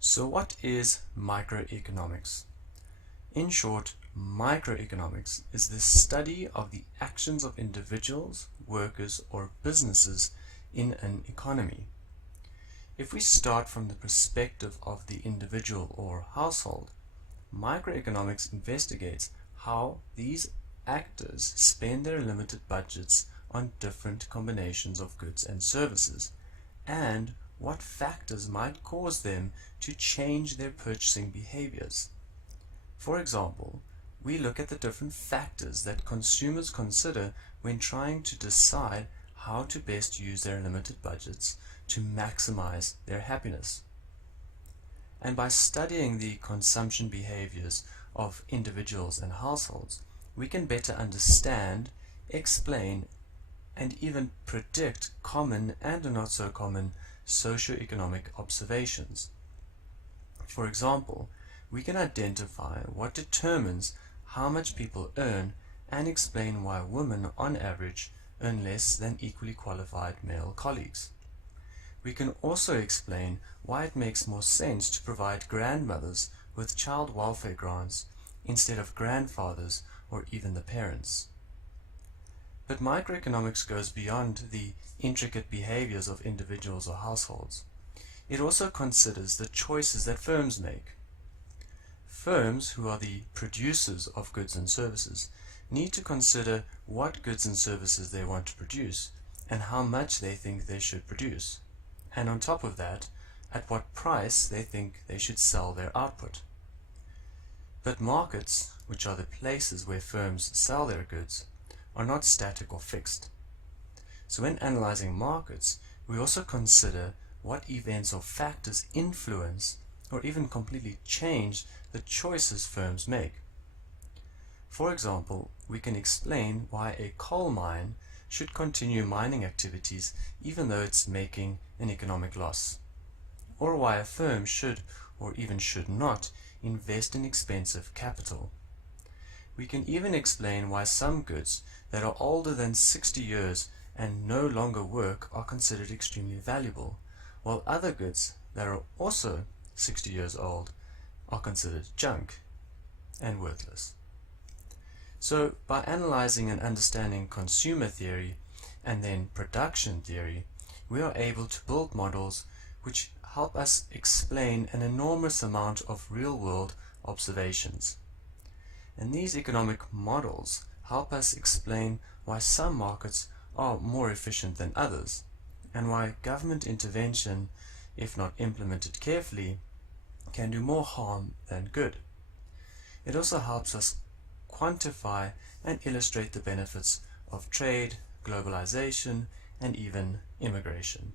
So what is microeconomics? In short, microeconomics is the study of the actions of individuals, workers, or businesses in an economy. If we start from the perspective of the individual or household, microeconomics investigates how these actors spend their limited budgets on different combinations of goods and services, and what factors might cause them to change their purchasing behaviors. For example, we look at the different factors that consumers consider when trying to decide how to best use their limited budgets to maximize their happiness. And by studying the consumption behaviors of individuals and households, we can better understand, explain, and even predict common and not so common socioeconomic observations. For example, we can identify what determines how much people earn and explain why women on average earn less than equally qualified male colleagues. We can also explain why it makes more sense to provide grandmothers with child welfare grants instead of grandfathers or even the parents. But microeconomics goes beyond the intricate behaviors of individuals or households. It also considers the choices that firms make. Firms, who are the producers of goods and services, need to consider what goods and services they want to produce and how much they think they should produce, and on top of that, at what price they think they should sell their output. But markets, which are the places where firms sell their goods, are not static or fixed. So when analyzing markets, we also consider what events or factors influence or even completely change the choices firms make. For example, we can explain why a coal mine should continue mining activities even though it's making an economic loss, or why a firm should or even should not invest in expensive capital. We can even explain why some goods that are older than 60 years and no longer work are considered extremely valuable, while other goods that are also 60 years old are considered junk and worthless. So by analyzing and understanding consumer theory and then production theory, we are able to build models which help us explain an enormous amount of real-world observations. And these economic models help us explain why some markets are more efficient than others, and why government intervention, if not implemented carefully, can do more harm than good. It also helps us quantify and illustrate the benefits of trade, globalization, and even immigration.